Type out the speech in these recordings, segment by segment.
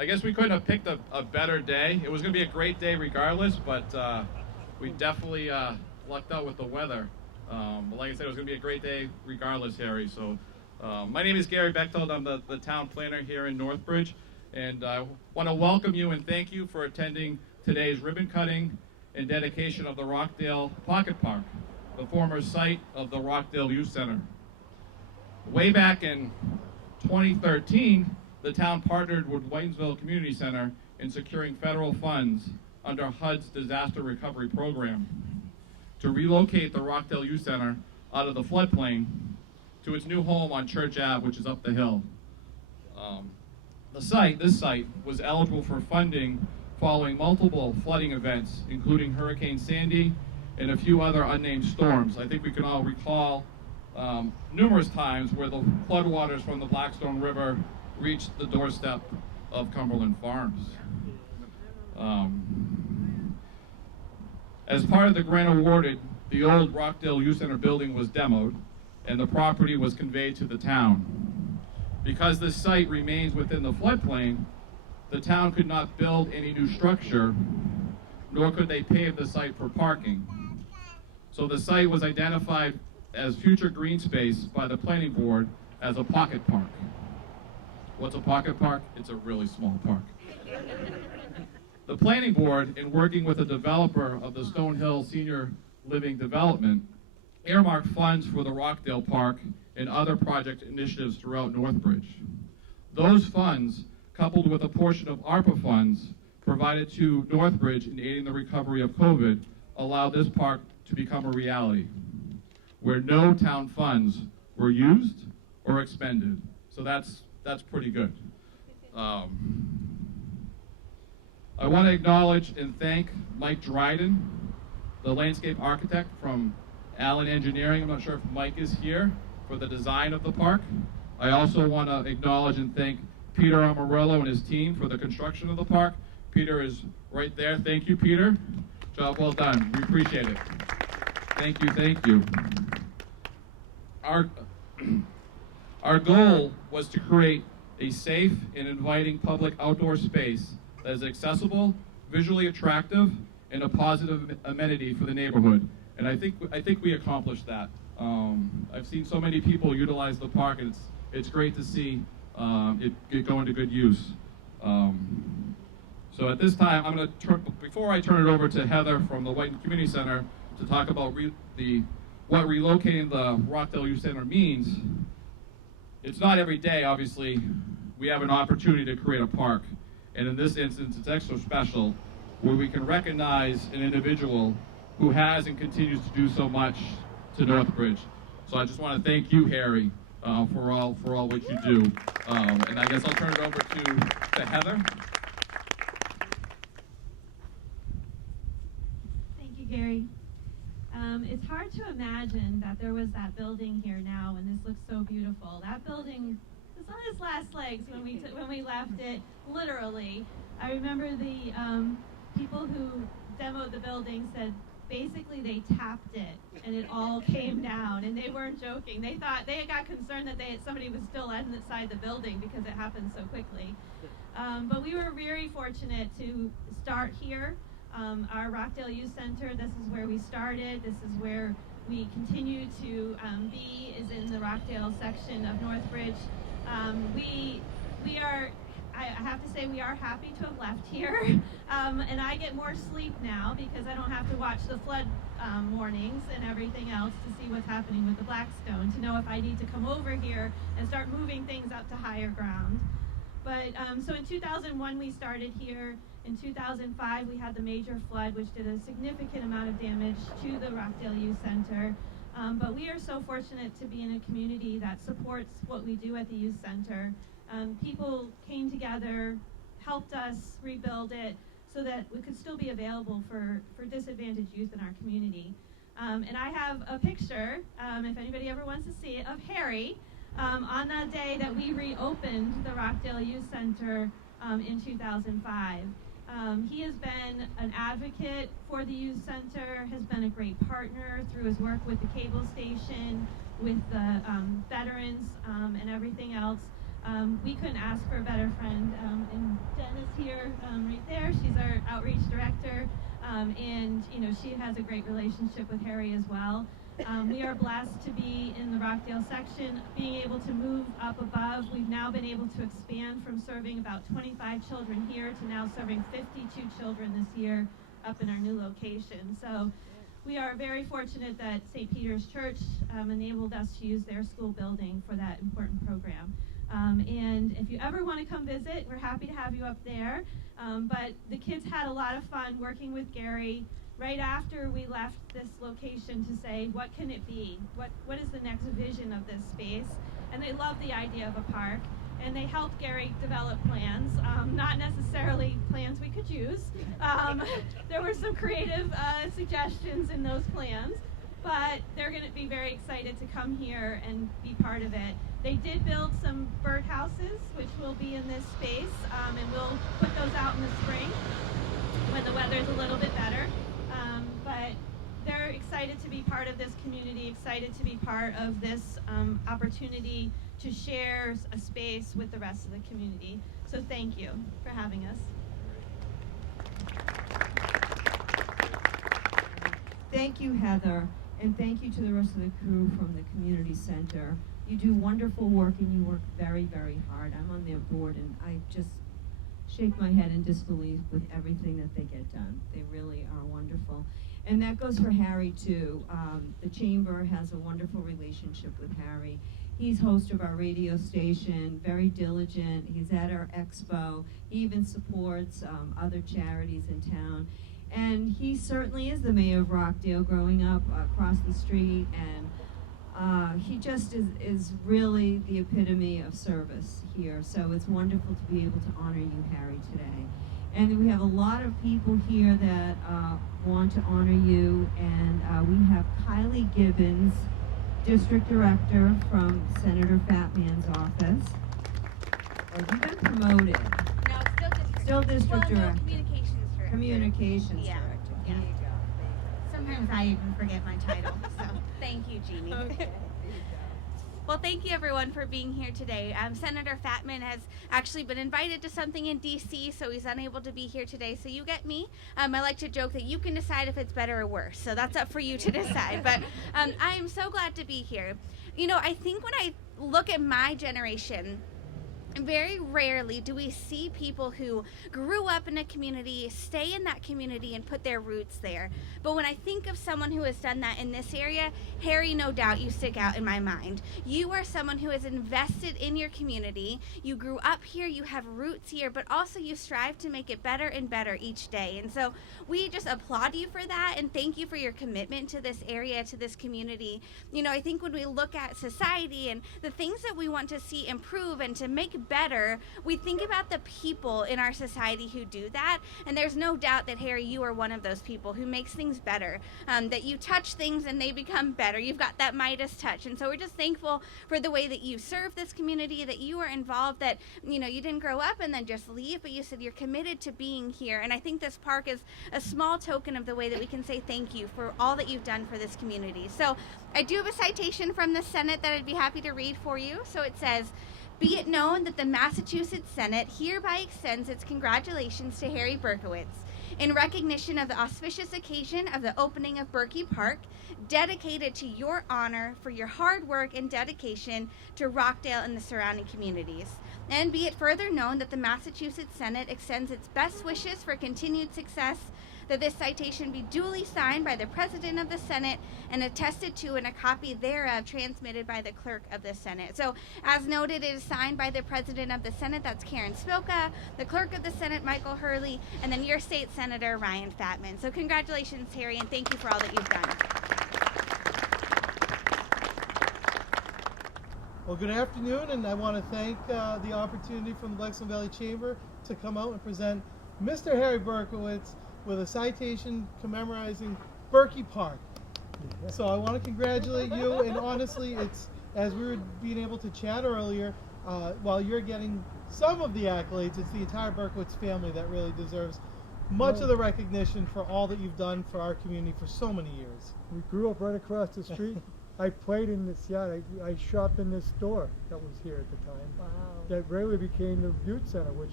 I guess we couldn't have picked a better day. It was going to be a great day regardless, but we definitely lucked out with the weather. But like I said, it was going to be a great day regardless, Harry. So my name is Gary Bechtold. I'm the town planner here in Northbridge. And I want to welcome you and thank you for attending today's ribbon cutting and dedication of the Rockdale Pocket Park, the former site of the Rockdale Youth Center. Way back in 2013, the town partnered with Whitensville Community Center in securing federal funds under HUD's disaster recovery program to relocate the Rockdale Youth Center out of the floodplain to its new home on Church Ave, which is up the hill. This site was eligible for funding following multiple flooding events, including Hurricane Sandy and a few other unnamed storms. I think we can all recall numerous times where the floodwaters from the Blackstone River reached the doorstep of Cumberland Farms. As part of the grant awarded, the old Rockdale Youth Center building was demoed and the property was conveyed to the town. Because this site remains within the floodplain, the town could not build any new structure, nor could they pave the site for parking. So the site was identified as future green space by the planning board as a pocket park. What's a pocket park? It's a really small park. The planning board, in working with the developer of the Stonehill Senior Living Development, earmarked funds for the Rockdale Park and other project initiatives throughout Northbridge. Those funds, coupled with a portion of ARPA funds provided to Northbridge in aiding the recovery of COVID, allowed this park to become a reality, where no town funds were used or expended. So that's pretty good. I want to acknowledge and thank Mike Dryden, the landscape architect from Allen Engineering. I'm not sure if Mike is here, for the design of the park. I also want to acknowledge and thank Peter Amarillo and his team for the construction of the park. Peter is right there. Thank you, Peter. Job well done. We appreciate it. Thank you, thank you. Our goal was to create a safe and inviting public outdoor space that is accessible, visually attractive, and a positive amenity for the neighborhood. And I think we accomplished that. I've seen so many people utilize the park, and it's great to see it go into good use. So at this time, I'm going to before I turn it over to Heather from the Whiten Community Center to talk about what relocating the Rockdale Youth Center means. It's not every day, obviously, we have an opportunity to create a park, and in this instance, it's extra special, where we can recognize an individual who has and continues to do so much to Northbridge. So I just want to thank you, Harry, for all what you do. And I guess I'll turn it over to Heather. Thank you, Gary. It's hard to imagine that there was that building here now, and this looks so beautiful. That building was on its last legs when we left it, literally. I remember the people who demoed the building said basically they tapped it and it all came down, and they weren't joking. They got concerned that somebody was still inside the building because it happened so quickly. But we were very fortunate to start here. Our Rockdale Youth Center, this is where we started. This is where we continue to be, is in the Rockdale section of Northbridge. We are, I have to say, we are happy to have left here. And I get more sleep now because I don't have to watch the flood warnings and everything else to see what's happening with the Blackstone, to know if I need to come over here and start moving things up to higher ground. But so in 2001 we started here. In 2005 we had the major flood, which did a significant amount of damage to the Rockdale Youth Center. But we are so fortunate to be in a community that supports what we do at the Youth Center. People came together, helped us rebuild it so that we could still be available for disadvantaged youth in our community. And I have a picture, if anybody ever wants to see it, of Harry on that day that we reopened the Rockdale Youth Center in 2005. He has been an advocate for the Youth Center, has been a great partner through his work with the cable station, with the veterans and everything else. We couldn't ask for a better friend. And Jen is here right there. She's our outreach director. And she has a great relationship with Harry as well. We are blessed to be in the Rockdale section, being able to move up above. We've now been able to expand from serving about 25 children here to now serving 52 children this year up in our new location. So we are very fortunate that St. Peter's Church enabled us to use their school building for that important program. And if you ever want to come visit, we're happy to have you up there. But the kids had a lot of fun working with Gary right after we left this location to say, what can it be? What is the next vision of this space? And they loved the idea of a park. And they helped Gary develop plans, not necessarily plans we could use. There were some creative suggestions in those plans, but they're going to be very excited to come here and be part of it. They did build some birdhouses, which will be in this space, and we'll put those out in the spring when the weather's a little bit better. But they're excited to be part of this community, excited to be part of this opportunity to share a space with the rest of the community. So thank you for having us. Thank you, Heather, and thank you to the rest of the crew from the community center. You do wonderful work and you work very, very hard. I'm on their board and I just shake my head in disbelief with everything that they get done. They really are wonderful. And that goes for Harry too. The Chamber has a wonderful relationship with Harry. He's host of our radio station, very diligent. He's at our expo. He even supports other charities in town. And he certainly is the mayor of Rockdale, growing up across the street, and he just is really the epitome of service here. So it's wonderful to be able to honor you, Harry, today. And we have a lot of people here that want to honor you, and we have Kylie Gibbons, District Director from Senator Fatman's office. Well, you've been promoted. No, Still District well, Director. No, Communications Director. Director. Yeah. There you go. Sometimes I even forget my title, so thank you, Jeannie. Okay. Well, thank you everyone for being here today. Senator Fatman has actually been invited to something in DC, so he's unable to be here today. So you get me. I like to joke that you can decide if it's better or worse. So that's up for you to decide. But I am so glad to be here. I think when I look at my generation, very rarely do we see people who grew up in a community, stay in that community, and put their roots there. But when I think of someone who has done that in this area, Harry, no doubt you stick out in my mind. You are someone who has invested in your community. You grew up here, you have roots here, but also you strive to make it better and better each day. And so we just applaud you for that, and thank you for your commitment to this area, to this community. I think when we look at society and the things that we want to see improve and to make better, we think about the people in our society who do that, and there's no doubt that, Harry, you are one of those people who makes things better, that you touch things and they become better. You've got that Midas touch, and so we're just thankful for the way that you serve this community, that you are involved, that you didn't grow up and then just leave, but you said you're committed to being here. And I think this park is a small token of the way that we can say thank you for all that you've done for this community. So I do have a citation from the Senate that I'd be happy to read for you. So it says, "Be it known that the Massachusetts Senate hereby extends its congratulations to Harry Berkowitz in recognition of the auspicious occasion of the opening of Berky Park, dedicated to your honor for your hard work and dedication to Rockdale and the surrounding communities. And be it further known that the Massachusetts Senate extends its best wishes for continued success, that this citation be duly signed by the President of the Senate and attested to, and a copy thereof transmitted by the Clerk of the Senate." So, as noted, it is signed by the President of the Senate, that's Karen Spilka, the Clerk of the Senate, Michael Hurley, and then your state Senator, Ryan Fatman. So congratulations, Harry, and thank you for all that you've done. Well, good afternoon, and I want to thank the opportunity from the Blackstone Valley Chamber to come out and present Mr. Harry Berkowitz with a citation commemorizing Berky Park. So I want to congratulate you, and honestly, it's, as we were being able to chat earlier, while you're getting some of the accolades, it's the entire Berkowitz family that really deserves much of the recognition for all that you've done for our community for so many years. We grew up right across the street. I played in this yard. I shopped in this store that was here at the time. Wow. That really became the youth center, which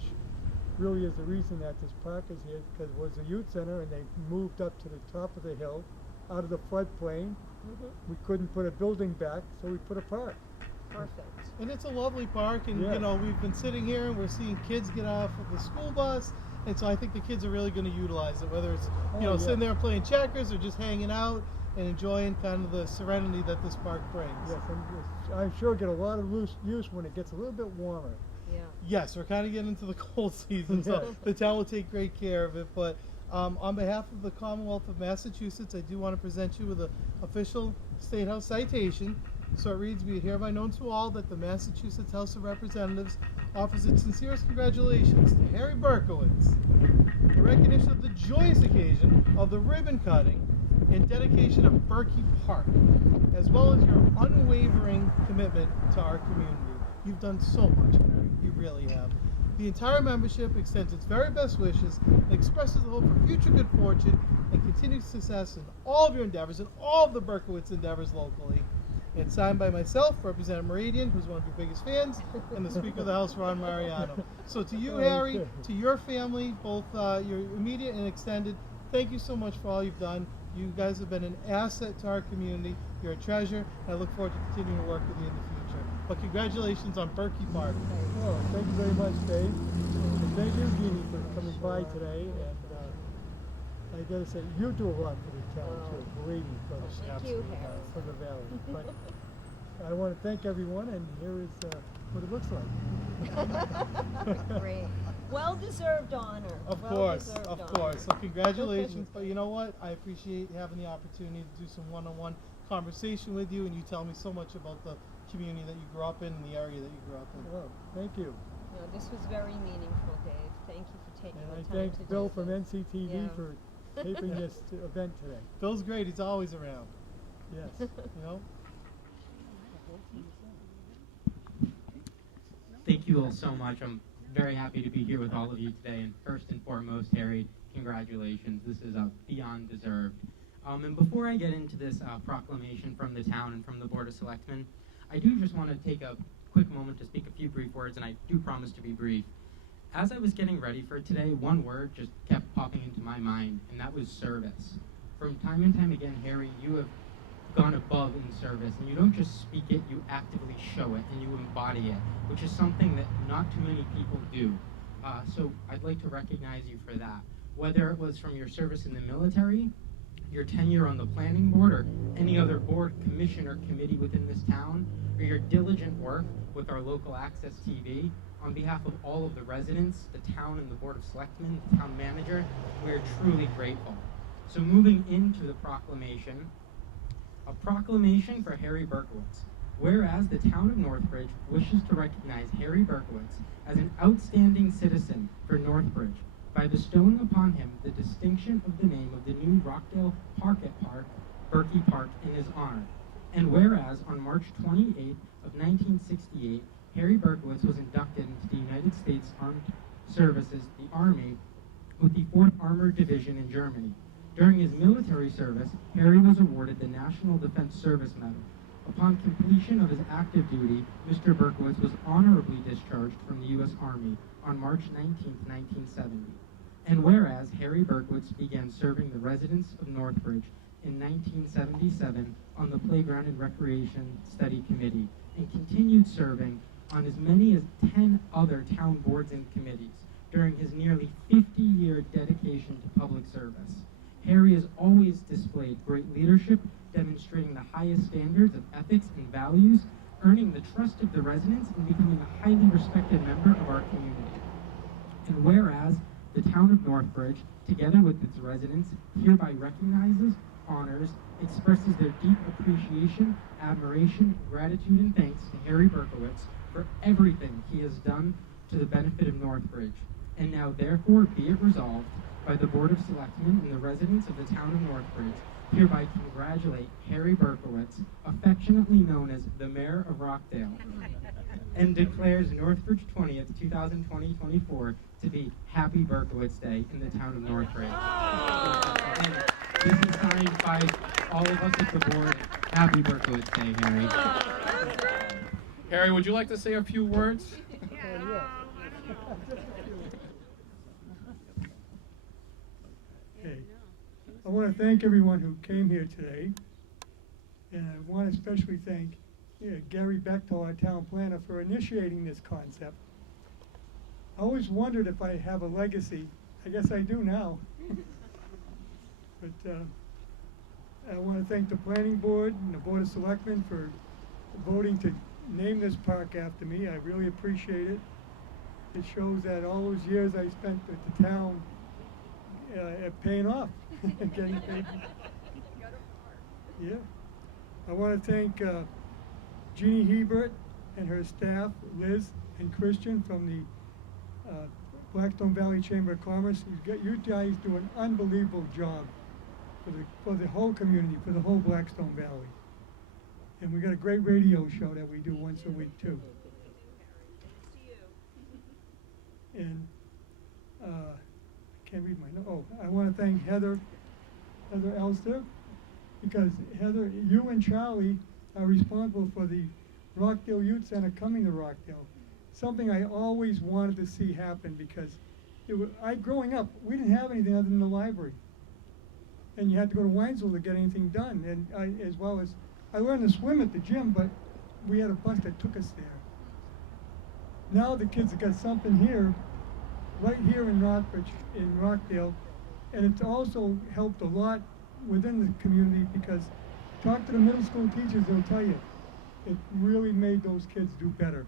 really is the reason that this park is here, because it was a youth center and they moved up to the top of the hill out of the floodplain. We couldn't put a building back, so we put a park. Perfect. And it's a lovely park, and Yes. you know, we've been sitting here and we're seeing kids get off of the school bus, and so I think the kids are really going to utilize it, whether it's sitting there playing checkers or just hanging out and enjoying kind of the serenity that this park brings. Yes, I'm sure get a lot of use when it gets a little bit warmer. Yeah. Yes, we're kind of getting into the cold season, so Yeah. the town will take great care of it. But on behalf of the Commonwealth of Massachusetts, I do want to present you with an official State House citation. So it reads, "Be it hereby known to all that the Massachusetts House of Representatives offers its sincerest congratulations to Harry Berkowitz in recognition of the joyous occasion of the ribbon cutting and dedication of Berky Park, as well as your unwavering commitment to our community. You've done so much, Harry. You really have. The entire membership extends its very best wishes and expresses the hope for future good fortune and continued success in all of your endeavors and all of the Berkowitz endeavors locally." And signed by myself, Representative Meridian, who's one of your biggest fans, and the Speaker of the House, Ron Mariano. So to you, Harry, to your family, both your immediate and extended, thank you so much for all you've done. You guys have been an asset to our community. You're a treasure, and I look forward to continuing to work with you in the future. But congratulations on Berky Park. Well, thank you very much, Dave. And thank you, Jeannie, for coming by today. And I gotta say, you do a lot for the town too, believe me, Thank you, Harry. for the valley. But I want to thank everyone, and here is what it looks like. Great. Well-deserved honor. Of Well-deserved honor. course. So congratulations. But you know what? I appreciate having the opportunity to do some one-on-one conversation with you, and you tell me so much about the community that you grew up in and the area that you grew up in. Well, thank you. No, this was very meaningful, Dave. Thank you for taking And the I time to thank Bill do from this. NCTV Yeah. for taping this event today. Phil's great. He's always around. Yes. You know? Thank you all so much. I'm very happy to be here with all of you today. And first and foremost, Harry, congratulations. This is beyond deserved. And before I get into this proclamation from the town and from the Board of Selectmen, I do just want to take a quick moment to speak a few brief words, and I do promise to be brief. As I was getting ready for today, one word just kept popping into my mind, and that was service. From time and time again, Harry, you have gone above in service, and you don't just speak it, you actively show it, and you embody it, which is something that not too many people do. So I'd like to recognize you for that. Whether it was from your service in the military, your tenure on the planning board, or any other board, commission, or committee within this town, or your diligent work with our local Access TV, on behalf of all of the residents, the town and the Board of Selectmen, the town manager, we are truly grateful. So moving into the proclamation, a proclamation for Harry Berkowitz. Whereas the town of Northbridge wishes to recognize Harry Berkowitz as an outstanding citizen for Northbridge by bestowing upon him the distinction of the name of the new Rockdale Market Park, Berky Park, in his honor. And whereas on March 28th of 1968, Harry Berkowitz was inducted into the United States Armed Services, the Army, with the 4th Armored Division in Germany. During his military service, Harry was awarded the National Defense Service Medal. Upon completion of his active duty, Mr. Berkowitz was honorably discharged from the U.S. Army on March 19, 1970. And whereas Harry Berkowitz began serving the residents of Northbridge in 1977 on the Playground and Recreation Study Committee, and continued serving on as many as 10 other town boards and committees during his nearly 50-year dedication to public service. Harry has always displayed great leadership, demonstrating the highest standards of ethics and values, earning the trust of the residents, and becoming a highly respected member of our community. And whereas the town of Northbridge, together with its residents, hereby recognizes, honors, expresses their deep appreciation, admiration, gratitude, and thanks to Harry Berkowitz for everything he has done to the benefit of Northbridge. And now therefore be it resolved by the Board of Selectmen and the residents of the town of Northbridge, hereby congratulate Harry Berkowitz, affectionately known as the Mayor of Rockdale, and declares Northbridge 20th, 2020-24 to be Happy Berkowitz Day in the town of Northbridge. And this is signed by all of us at the board, Happy Berkowitz Day, Harry. Harry, would you like to say a few words? Okay. I want to thank everyone who came here today, and I want to especially thank Gary Bechtel, our town planner, for initiating this concept. I always wondered if I have a legacy. I guess I do now. But I want to thank the planning board and the board of selectmen for voting to name this park after me. I really appreciate it. It shows that all those years I spent at the town are paying off. Getting paid. Yeah. I want to thank Jeannie Hebert and her staff, Liz and Christian from the Blackstone Valley Chamber of Commerce. You guys do an unbelievable job for the whole community, for the whole Blackstone Valley. And we got a great radio show that we do once a week too. And I can't read my note. Oh, I want to thank Heather Elster, because Heather, you and Charlie are responsible for the Rockdale Youth Center coming to Rockdale. Something I always wanted to see happen, because growing up, we didn't have anything other than the library. And you had to go to Winesville to get anything done. And I learned to swim at the gym, but we had a bus that took us there. Now the kids have got something here, right here in Rockdale, and it's also helped a lot within the community, because talk to the middle school teachers, they'll tell you, it really made those kids do better.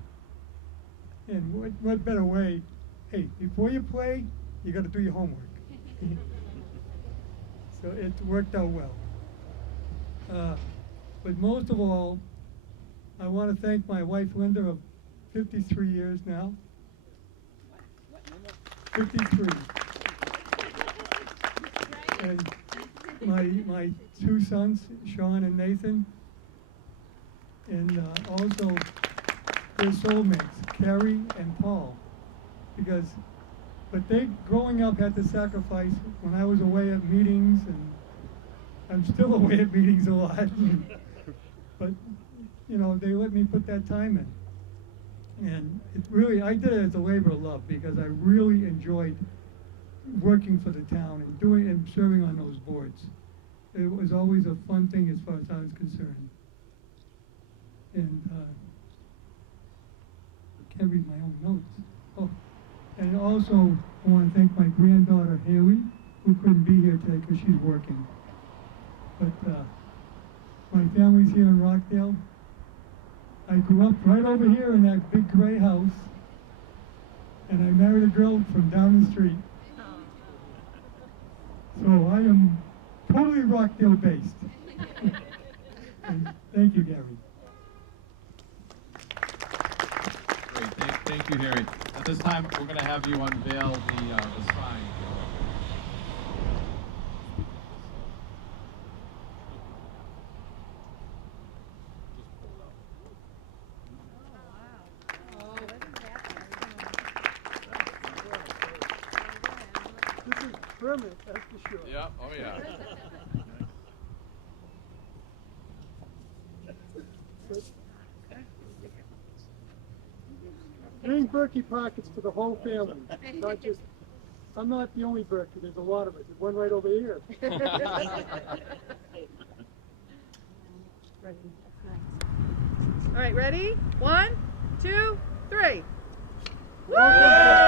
And what better way, hey, before you play, you got to do your homework. So it worked out well. But most of all, I want to thank my wife Linda of 53 years now. 53. And my two sons, Sean and Nathan, and also their soulmates, Carrie and Paul, but they growing up had to sacrifice when I was away at meetings, and I'm still away at meetings a lot. But they let me put that time in, and I did it as a labor of love, because I really enjoyed working for the town and serving on those boards. It was always a fun thing as far as I was concerned. And I can't read my own notes. Oh, and also I want to thank my granddaughter Haley, who couldn't be here today because she's working. But my family's here in Rockdale. I grew up right over here in that big gray house, and I married a girl from down the street. So I am totally Rockdale based. Thank you, Gary. Great, thank you, Harry. At this time, we're going to have you unveil the sign. This is permanent, that's for sure. Yeah, oh yeah. Name Berky Park, it's for the whole family, not just, I'm not the only Berky, there's a lot of us. There's one right over here. All right, ready? 1, 2, 3. Welcome.